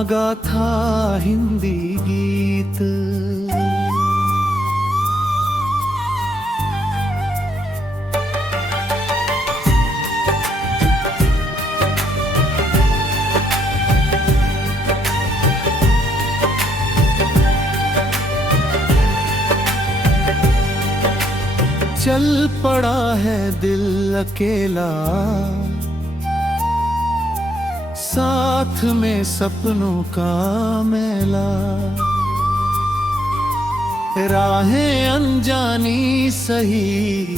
मांगा था हिंदी गीत। चल पड़ा है दिल अकेला, साथ में सपनों का मेला। राहें अनजानी सही,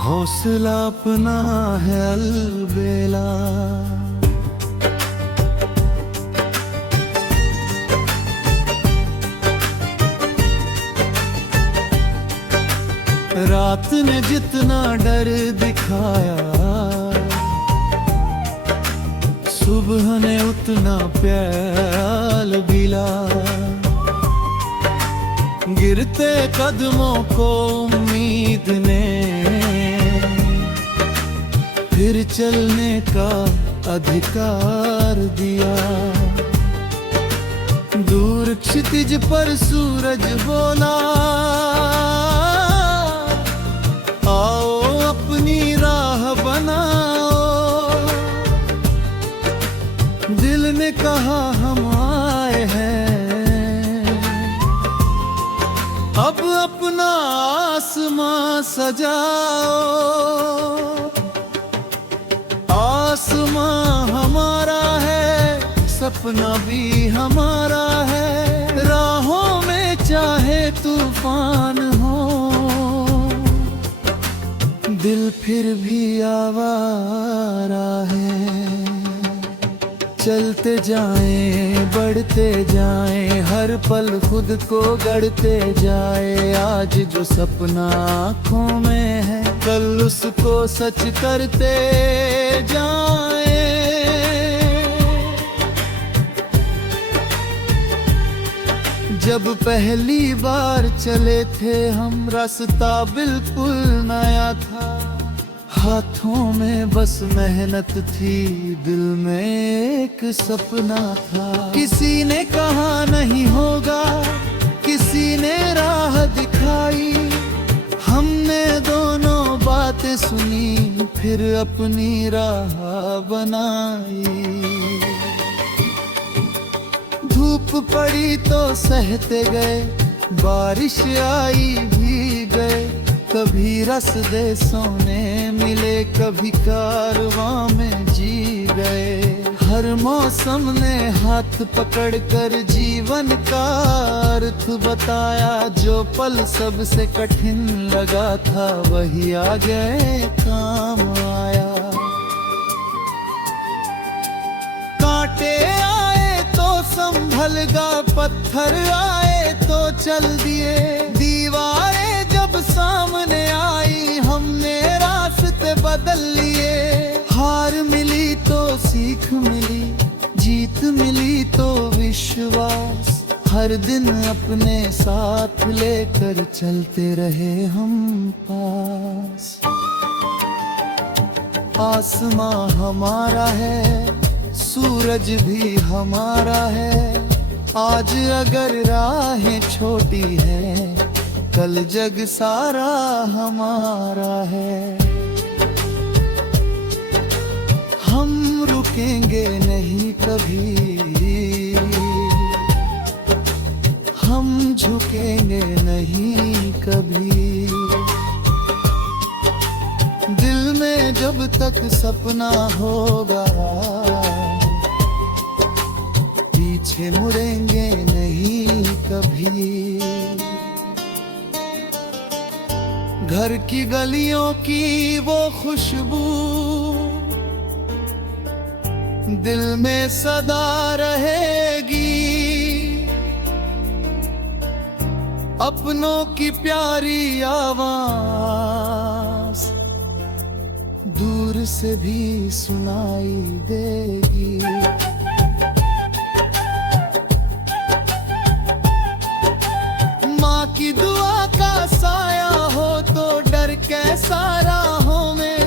हौसला अपना है अलबेला। रात ने जितना डर दिखाया, सुबह ने उतना प्यार बिला। गिरते कदमों को उम्मीद ने फिर चलने का अधिकार दिया। दूर क्षितिज पर सूरज बोला, आओ अपनी राह बनाओ। दिल ने कहा हम आए हैं, अब अपना आसमां सजाओ। आसमां हमारा है, सपना भी हमारा है। राहों में चाहे तूफान हो, दिल फिर भी आवारा है। चलते जाएं, बढ़ते जाएं, हर पल खुद को गढ़ते जाए। आज जो सपना आँखों में है, कल उसको सच करते जाएं। जब पहली बार चले थे हम, रास्ता बिल्कुल नया था। हाथों में बस मेहनत थी, दिल में एक सपना था। किसी ने कहा नहीं होगा, किसी ने राह दिखाई। हमने दोनों बातें सुनी, फिर अपनी राह बनाई। धूप पड़ी तो सहते गए, बारिश आई भी गए। कभी रसदे सोने मिले, कभी कारवां में जी गए। हर मौसम ने हाथ पकड़कर जीवन का अर्थ बताया। जो पल सबसे कठिन लगा था, वही आगे काम आया। कांटे आए तो संभल गा, पत्थर आए तो चल दिए। दीवारें जब सामने आई, हमने रास्ते बदल लिए। हार मिली तो सीख मिली, जीत मिली तो विश्वास। हर दिन अपने साथ लेकर चलते रहे हम पास। आसमां हमारा है, सूरज भी हमारा है। आज अगर राहें छोटी है, कल जग सारा हमारा है। हम रुकेंगे नहीं कभी, हम झुकेंगे नहीं कभी। दिल में जब तक सपना होगा, पीछे मुड़ेंगे नहीं कभी। घर की गलियों की वो खुशबू दिल में सदा रहेगी। अपनों की प्यारी आवाज दूर से भी सुनाई देगी। माँ की दुआ का साया हो तो डर कैसा राहों में।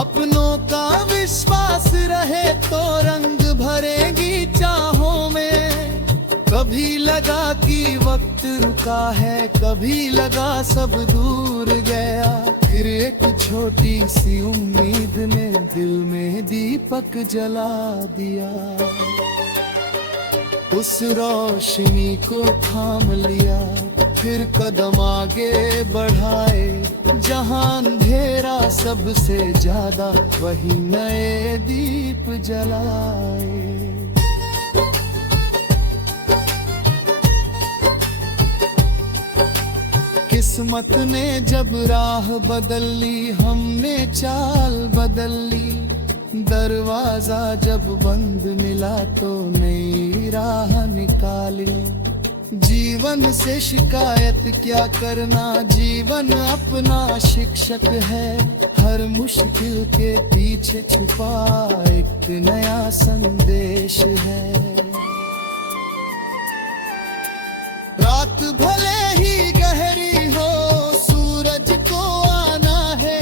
अपनों का विश्वास रहे तो रंग भरेगी कभी लगा कि वक्त रुका है, कभी लगा सब दूर गया, फिर एक छोटी सी उम्मीद ने दिल में दीपक जला दिया। उस रोशनी को थाम लिया, फिर कदम आगे बढ़ाए, जहां अंधेरा सबसे ज्यादा वही नए दीप जलाए। किस्मत ने जब राह बदल ली, हमने चाल बदल ली, दरवाजा जब बंद मिला तो नई राह निकाली। जीवन से शिकायत क्या करना, जीवन अपना शिक्षक है, हर मुश्किल के पीछे छुपा एक नया संदेश है। रात भले ही गहरी हो, सूरज को आना है,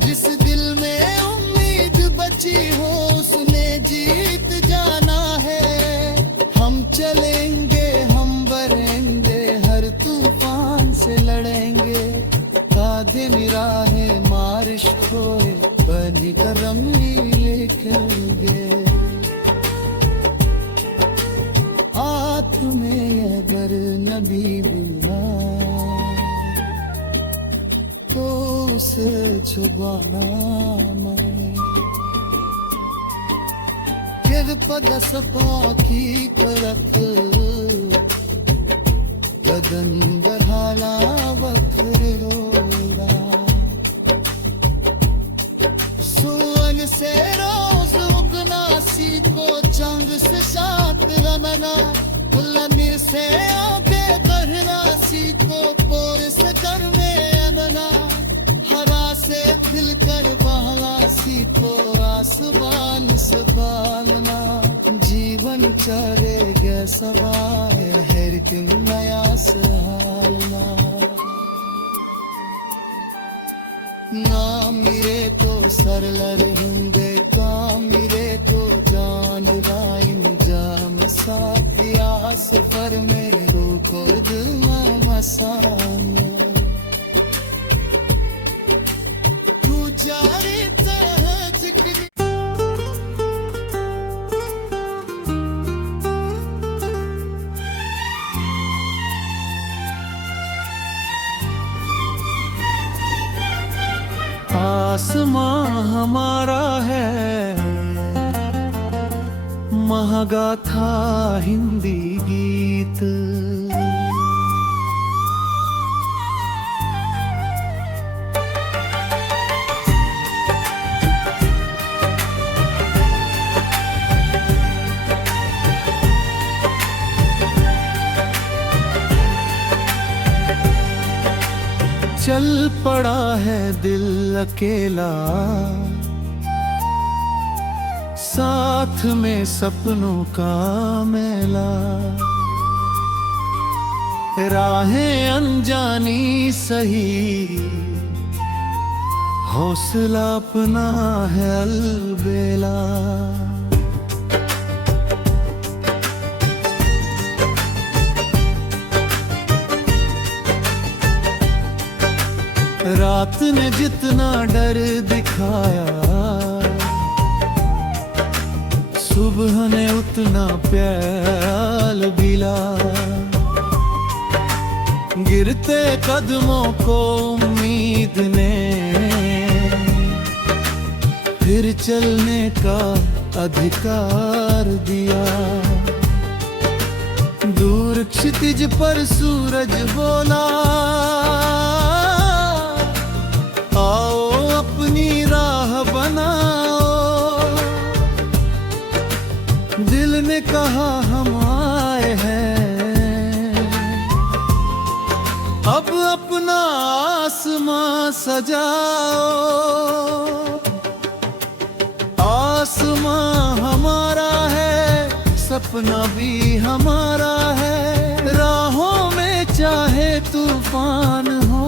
जिस दिल में उम्मीद बची हो उसने जीत जाना है। हम चलेंगे, हम बढ़ेंगे, हर तूफान से लड़ेंगे, कांधे निराहे मारिश खोए बनी करम लिखेंगे। हाथ में अगर नबी बुला तो उसे छुपाना मैं, फिर पद सफा की तरफ कदम बढ़ाना वक्त होगा। सुअन से रोज उगना सीखो, जंग से साथ रमना, गुलामी से आगे बढ़ना सीखो, पोर से घर में अमना, हरा से दिल कर बहना सीखो, आसमान संभालना। जीवन चढ़ेगा सवाए, हर दिन नया सहालना। ना मिले तो सर लड़ेंगे, काम मिले तो जान लाइन जाम, साथ या सफर में रोको दिल मसान। तू जारी तरह जिक्र आसमां हमारा है, महागाथा हिंदी गीत। चल पड़ा है दिल अकेला, साथ में सपनों का मेला, राहें अनजानी सही, हौसला अपना है अलबेला। रात ने जितना डर दिखाया, सुबह ने उतना प्याल बिला। गिरते कदमों को उम्मीद ने फिर चलने का अधिकार दिया। दूर क्षितिज पर सूरज बोला, आओ अपनी राह बनाओ। दिल ने कहा हम आए हैं, अब अपना आसमां सजाओ। आसमां हमारा है, सपना भी हमारा है, राहों में चाहे तूफान हो,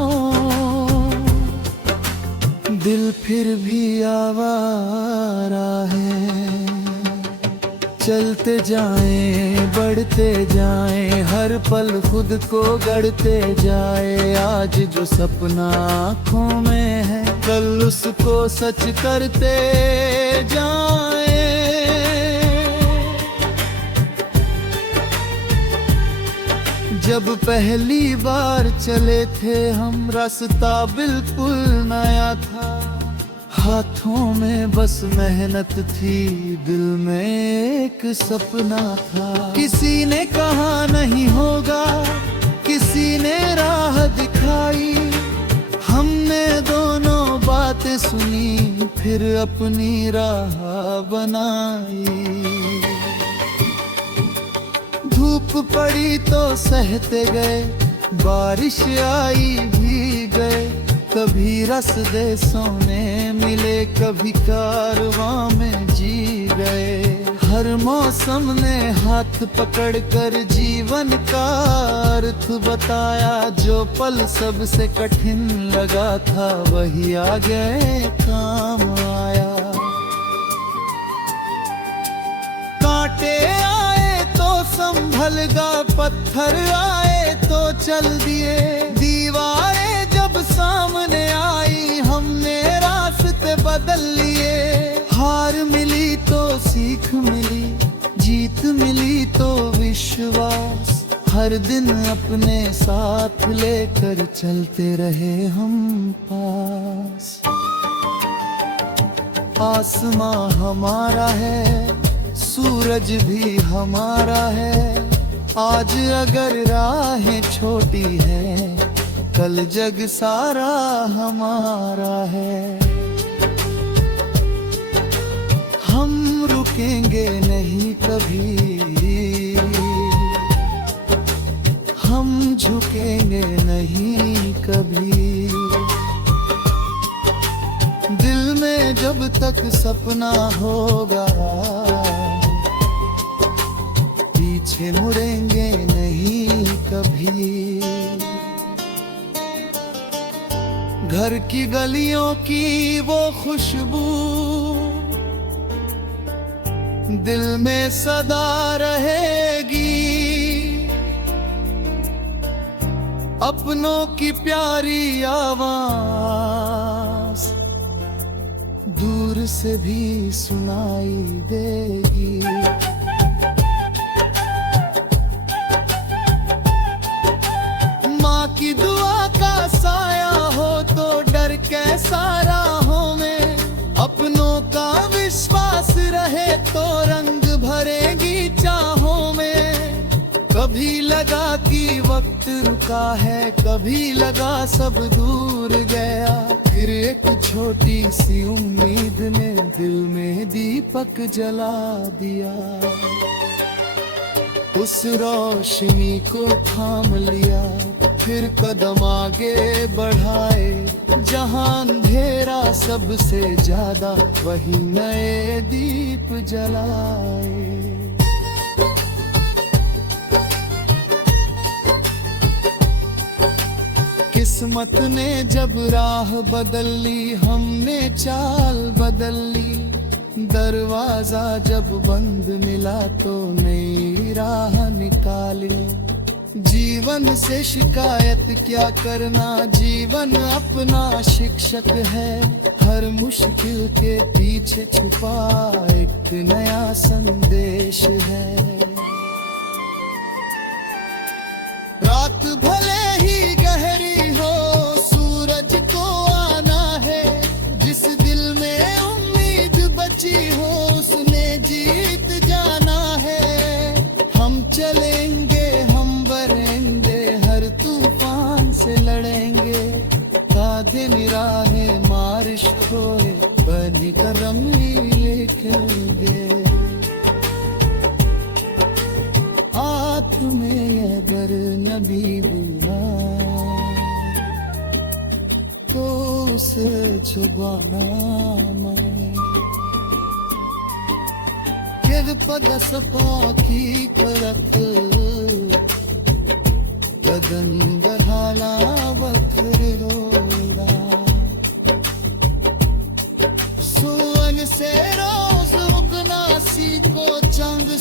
दिल फिर भी आवारा है। चलते जाएं, बढ़ते जाएं, हर पल खुद को गढ़ते जाए। आज जो सपना आँखों में है, कल उसको सच करते जाएं। जब पहली बार चले थे हम, रास्ता बिल्कुल नया था। हाथों में बस मेहनत थी, दिल में एक सपना था। किसी ने कहा नहीं होगा, किसी ने राह दिखाई। हमने दोनों बातें सुनी, फिर अपनी राह बनाई। धूप पड़ी तो सहते गए, बारिश आई भी गए। कभी रसदे सोने मिले, कभी कारवां में जी गए। हर मौसम ने हाथ पकड़कर जीवन का अर्थ बताया। जो पल सबसे कठिन लगा था, वही आगे काम आया। कांटे आए तो संभल गा, पत्थर आए तो चल दिए। दीवारें जब सामने आई, हमने रास्ते बदल लिए। हार मिली तो सीख मिली, जीत मिली तो विश्वास। हर दिन अपने साथ लेकर चलते रहे हम पास। आसमां हमारा है, सूरज भी हमारा है। आज अगर राहें छोटी है, कल जग सारा हमारा है। हम रुकेंगे नहीं कभी, हम झुकेंगे नहीं कभी। दिल में जब तक सपना होगा, पीछे मुड़ेंगे नहीं कभी। घर की गलियों की वो खुशबू दिल में सदा रहेगी। अपनों की प्यारी आवाज दूर से भी सुनाई देगी। माँ की दुआ का साया हो तो डर कैसा राहों में। अपनों का विश्वास रहे तो रंग भरेगी चाहों में। कभी लगा कि वक्त रुका है, कभी लगा सब दूर गया। फिर एक छोटी सी उम्मीद ने दिल में दीपक जला दिया। उस रोशनी को थाम लिया, फिर कदम आगे बढ़ाए। जहां अंधेरा सबसे ज्यादा, वही नए दीप जलाए। किस्मत ने जब राह बदल ली, हमने चाल बदल ली। दरवाजा जब बंद मिला तो नई राह निकाली। जीवन से शिकायत क्या करना, जीवन अपना शिक्षक है। हर मुश्किल के पीछे छुपा एक नया संदेश है। रात भले ही गहरी हो, सूरज को आना है। जिस दिल में उम्मीद बची हो, उसने जीत जाना है। हम चलेंगे, हम बढ़ेंगे, हर तूफान से लड़ेंगे। कांधे निराहे मारिश खोए, बनी करम लिखेंगे। हाथ में अगर नबी बुला तो उसे छुपाना मैं। फिर पदसपा की परत कदम बढ़ाना वक्र सुअन से रोज उगना सीखो। जंग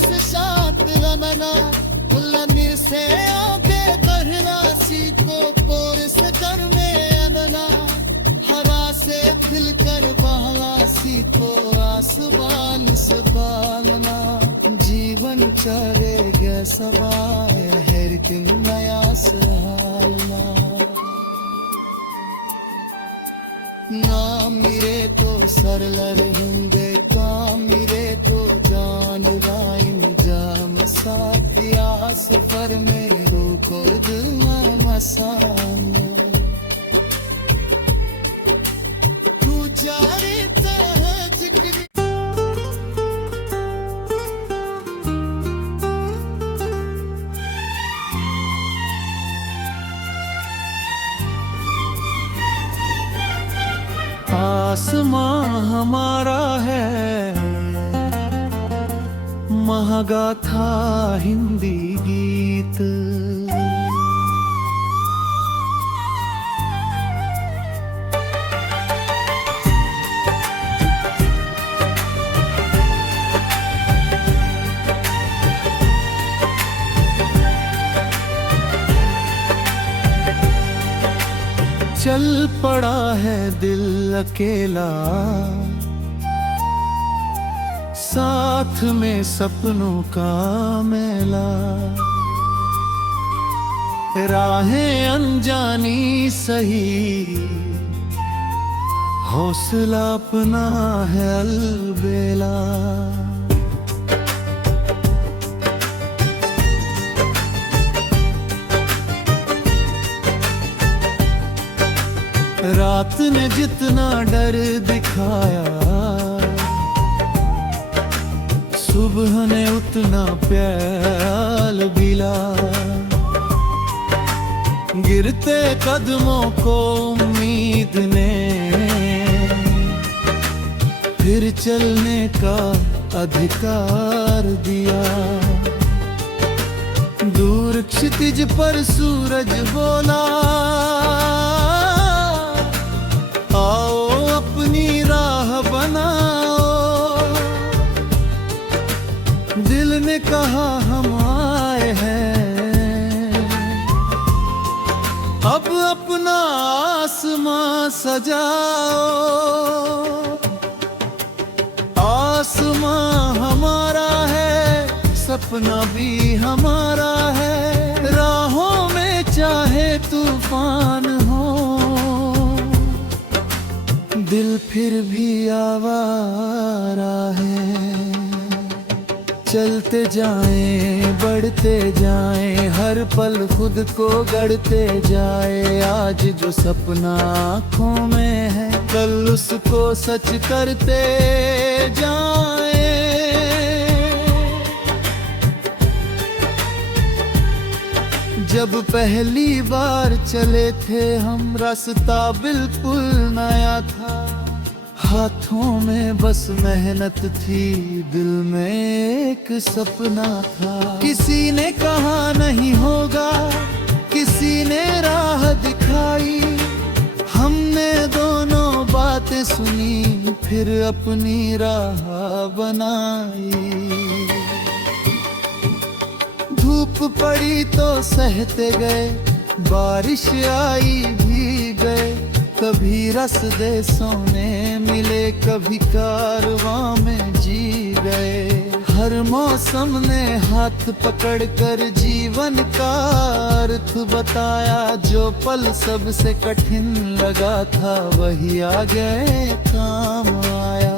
मना उल्लनी से आगे बढ़ना सीखो पोरस कर में अनना हरा से खिलकर बहला सीखो आसमान से बालना जीवन चरेगा सवाय हर किन नया सहालना ना मिरे तो सरलर हिंगे काम मिरे तो जान राइन जाम साथिया सफर में रोको दिल में मसान तू जारे जिक्र आसमां हमारा है महागाथा हिंदी गीत चल पड़ा है दिल अकेला साथ में सपनों का मेला राहें अनजानी सही हौसला अपना है अलबेला रात ने जितना डर दिखाया सुबह ने उतना प्याल बिला गिरते कदमों को उम्मीद ने फिर चलने का अधिकार दिया दूर क्षितिज पर सूरज बोला आओ अपनी राह बनाओ दिल ने कहा हम आए हैं अब अपना आसमां सजाओ आसमां हमारा है सपना भी हमारा है राहों में चाहे तूफान हो दिल फिर भी आवारा है चलते जाएं बढ़ते जाएं हर पल खुद को गढ़ते जाए आज जो सपना आँखों में है कल उसको सच करते जाएं जब पहली बार चले थे हम रास्ता बिल्कुल नया था हाथों में बस मेहनत थी दिल में एक सपना था किसी ने कहा नहीं होगा किसी ने राह दिखाई हमने दोनों बातें सुनी फिर अपनी राह बनाई धूप पड़ी तो सहते गए बारिश आई भी गए कभी रसदे सोने मिले कभी कारवां में जी गए हर मौसम ने हाथ पकड़कर जीवन का अर्थ बताया जो पल सबसे कठिन लगा था वही आगे काम आया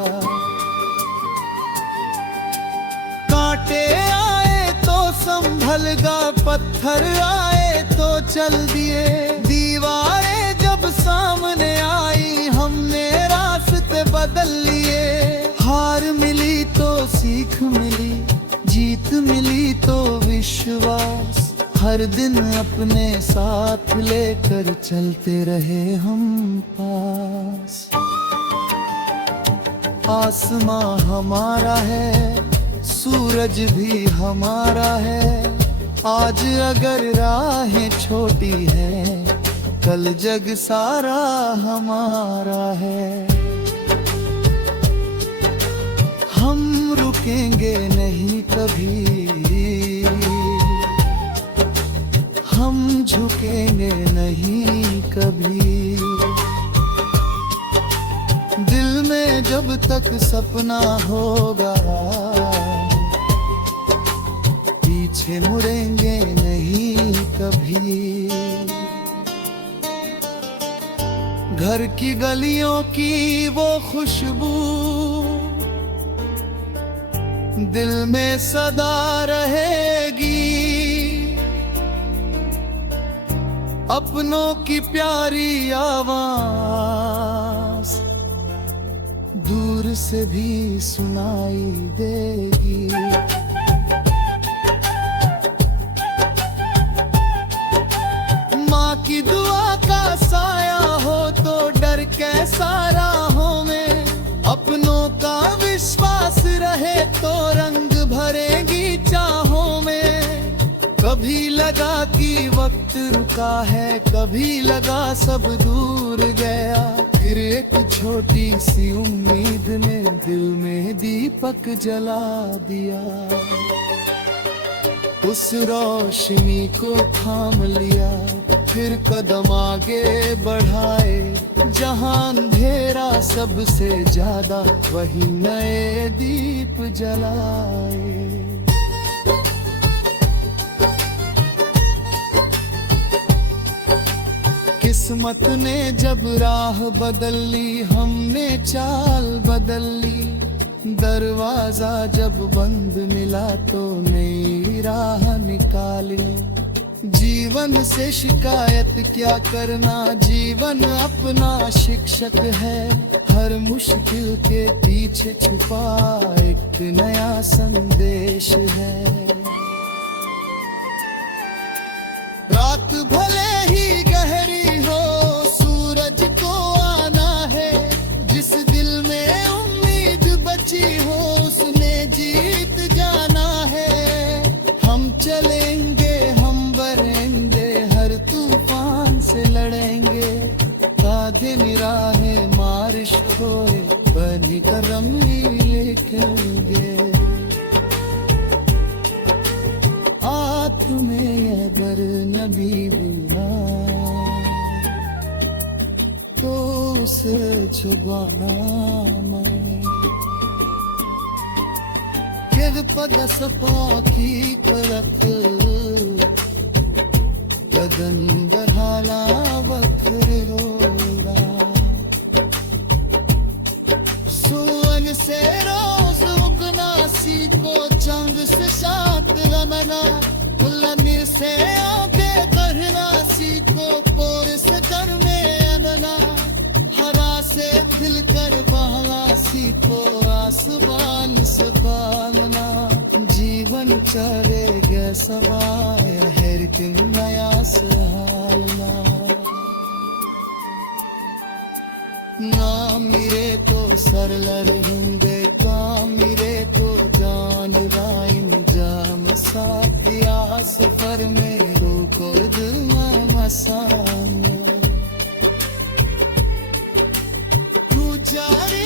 कांटे आए तो संभल गा पत्थर आए तो चल दिए दीवारें जब सामने आई हमने रास्ते बदल लिए हार मिली तो सीख मिली जीत मिली तो विश्वास हर दिन अपने साथ लेकर चलते रहे हम पास आसमां हमारा है सूरज भी हमारा है आज अगर राहें छोटी है कल जग सारा हमारा है हम रुके झुकेंगे नहीं कभी, हम झुकेंगे नहीं कभी। दिल में जब तक सपना होगा, पीछे मुड़ेंगे नहीं कभी। घर की गलियों की वो खुशबू दिल में सदा रहेगी, अपनों की प्यारी आवाज दूर से भी सुनाई देगी। माँ की दुआ का साया हो तो डर कैसा राहों में, अपनों का विश्वास रहे तो रंग भरेगी चाहों में। कभी लगा कि वक्त रुका है, कभी लगा सब दूर गया, फिर एक छोटी सी उम्मीद ने दिल में दीपक जला दिया। उस रोशनी को थाम लिया, फिर कदम आगे बढ़ाए, जहां अंधेरा सबसे ज्यादा वही नए दीप जलाए। किस्मत ने जब राह बदल ली, हमने चाल बदल ली, दरवाजा जब बंद मिला तो नई राह निकाली। जीवन से शिकायत क्या करना, जीवन अपना शिक्षक है, हर मुश्किल के पीछे छुपा एक नया संदेश है। रात भले ही गहरी हो, सूरज को आना है, जिस दिल में उम्मीद बची हो उसने जीत जाना है। हम चलेंगे, हम बढ़ेंगे, हर तूफान से लड़ेंगे, कांधे निराहे मारिश खोए बनी करम लिखेंगे। तुम्हें अगर नबी बुला तो उसे छुपाना मैं, फिर पदसपा की करत कदम बढ़ाना वक्त होगा। सुअन से रोज उगना सीखो, जंग से साथ रमना, गुलामी से आगे बढ़ना सीखो, पोर से घर में अमना, हरा से खिलकर बहना सीखो, आसमान से पालना। जीवन चलेगा सवाए हर दिन नया सहालना। ना मिले तो सर लड़ेंगे, काम मिले तो जान राइन जाम साथ सफर में रोको दिल में मसाना। तू जारी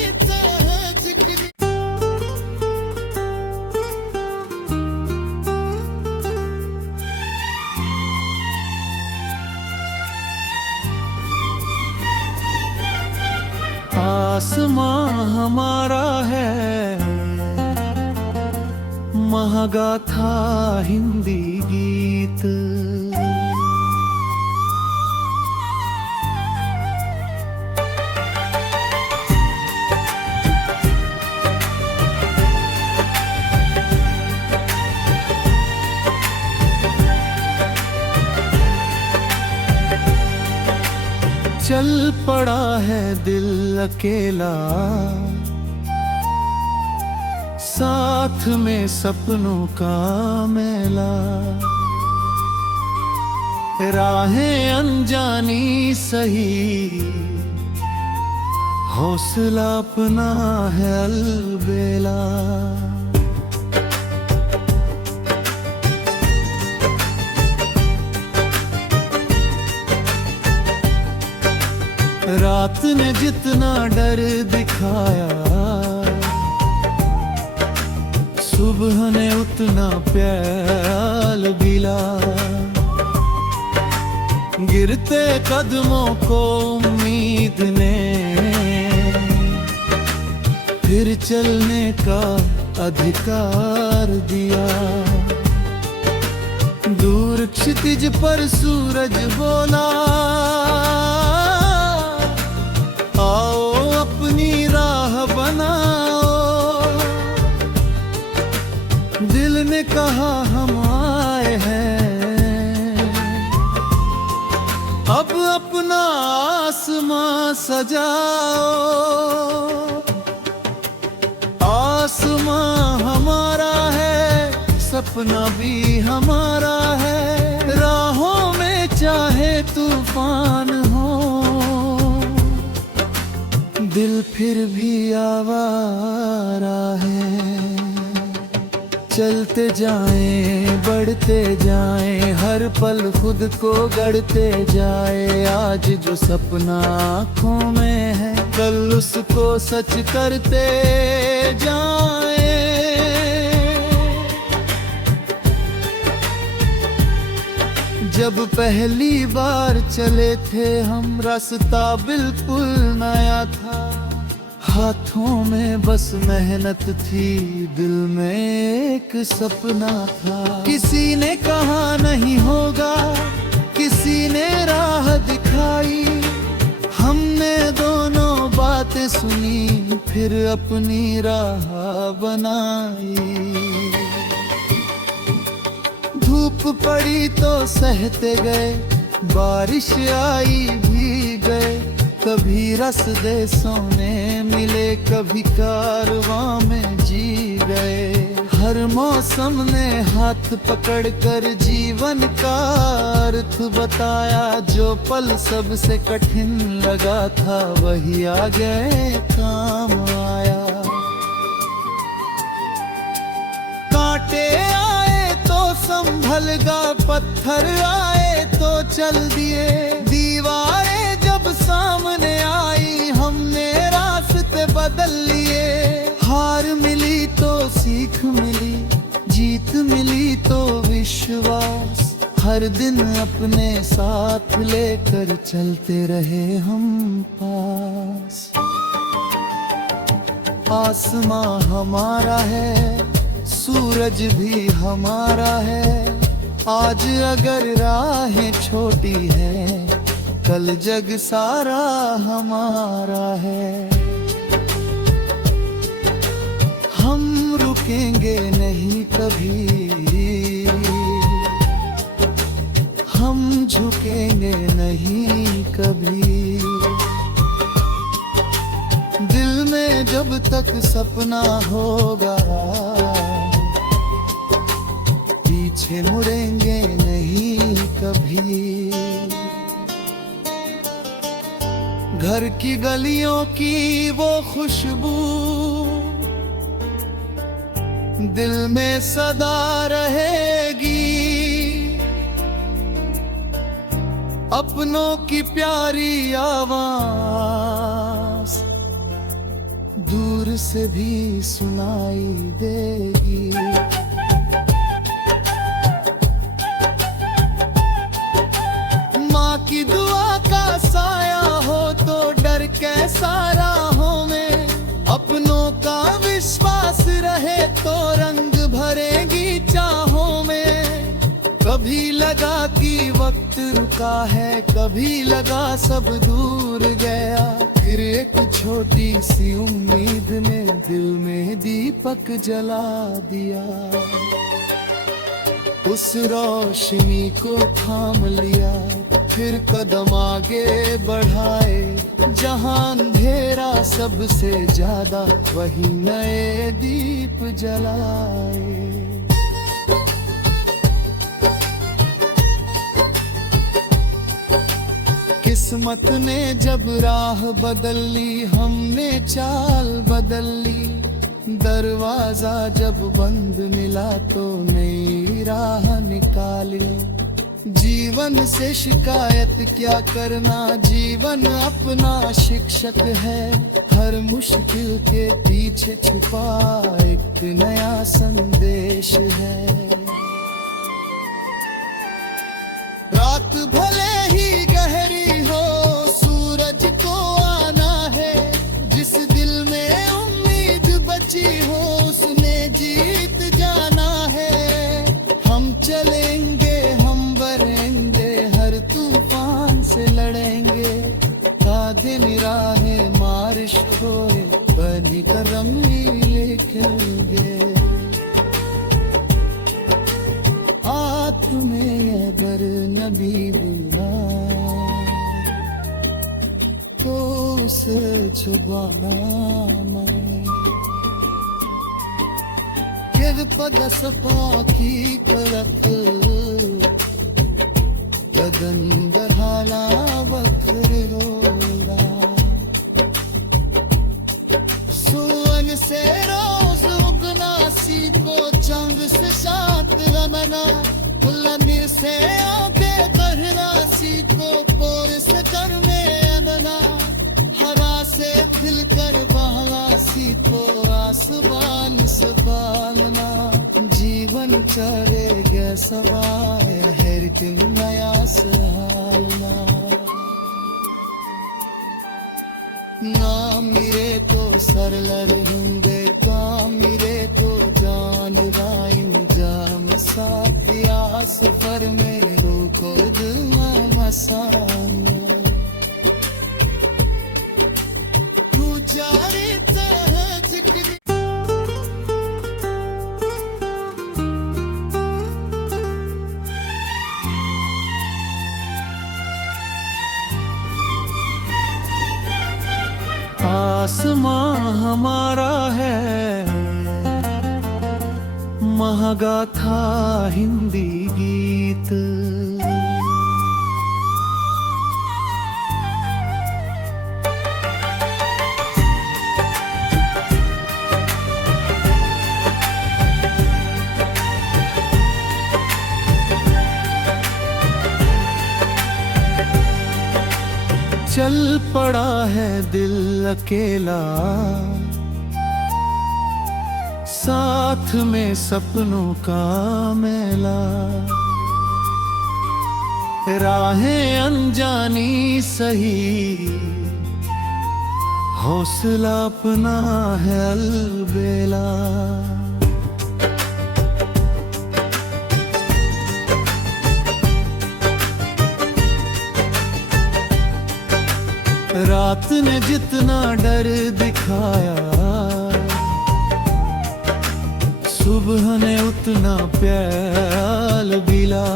आसमां हमारा है, महगा था हिंदी गीत, चल पड़ा है दिल अकेला, साथ में सपनों का मेला। राहें अनजानी सही, हौसला अपना है अलबेला। रात ने जितना डर दिखाया, सुबह ने उतना प्याल गिला, गिरते कदमों को उम्मीद ने फिर चलने का अधिकार दिया। दूर क्षितिज पर सूरज बोला, आओ अपनी राह बनाओ। दिल ने कहा हम आए हैं, अब अपना आसमां सजाओ। आसमां हमारा है, सपना भी हमारा है। राहों में चाहे तूफान हो, दिल फिर भी आवारा है। चलते जाएं, बढ़ते जाएं, हर पल खुद को गढ़ते जाए। आज जो सपना आँखों में है, कल उसको सच करते जाएं। जब पहली बार चले थे हम, रास्ता बिल्कुल नया था। हाथों में बस मेहनत थी, दिल में एक सपना था। किसी ने कहा नहीं होगा, किसी ने राह दिखाई। हमने दोनों बातें सुनी, फिर अपनी राह बनाई। धूप पड़ी तो सहते गए, बारिश आई भी गए। कभी रसदे सोने मिले, कभी कारवां में जी गए। हर मौसम ने हाथ पकड़कर जीवन का अर्थ बताया। जो पल सबसे कठिन लगा था, वही आगे काम आया। कांटे आए तो संभल गा, पत्थर आए तो चल दिए। दीवारें जब सामने आई, हमने रास्ते बदल लिए। हार मिली तो सीख मिली, जीत मिली तो विश्वास। हर दिन अपने साथ लेकर चलते रहे हम पास। आसमां हमारा है, सूरज भी हमारा है। आज अगर राहें छोटी है, कल जग सारा हमारा है। हम रुकेंगे नहीं कभी, हम झुकेंगे नहीं कभी। दिल में जब तक सपना होगा, पीछे मुड़ेंगे नहीं कभी। घर की गलियों की वो खुशबू दिल में सदा रहेगी। अपनों की प्यारी आवाज दूर से भी सुनाई देगी। माँ की दुआ का साया हो तो डर कैसा राहों में। अपनों का विश्वास रहे तो रंग भरेगी चाहों में। कभी लगा कि वक्त रुका है, कभी लगा सब दूर गया। फिर एक छोटी सी उम्मीद ने दिल में दीपक जला दिया। उस रोशनी को थाम लिया, फिर कदम आगे बढ़ाए। जहां अंधेरा सबसे ज्यादा, वही नए दीप जलाए। किस्मत ने जब राह बदल ली, हमने चाल बदल ली। दरवाजा जब बंद मिला तो नई राह निकाली। जीवन से शिकायत क्या करना, जीवन अपना शिक्षक है। हर मुश्किल के पीछे छुपा एक नया संदेश है। रात भले ही गहरी हो, सूरज को आना है। जिस दिल में उम्मीद बची हो, उसने जीत जाना है। हम चलेंगे, हम बढ़ेंगे, हर तूफान से लड़ेंगे। कांधे निराहे मारिश खोए, बनी करम लिखेंगे। आप में अगर नबी बुला तो उसे छुपाना मैं। गिर पद सपा की तरफ कदम बढ़ाना वक्र रोला। सुअन से रोज उगना सीखो, जंग से शांत रमना। गुलामी से आगे बढ़ना सीखो, पोर से डर में अमना। हवा से खिलकर बहना सीखो, आसमान संभालना। जीवन चढ़ेगा सवाए, हर दिन नया सहालना। ना मिले तो सरलर होंगे, काम मिले तो जान लाइन जाम। साथ सफर में रोको दिल में मसाना। तू जारे जिक्र आसमां हमारा है, महागाथा हिंदी गीत। चल पड़ा है दिल अकेला, साथ में सपनों का मेला। राहें अनजानी सही, हौसला अपना है अलबेला। रात ने जितना डर दिखाया, सुबह ने उतना प्यार बिला।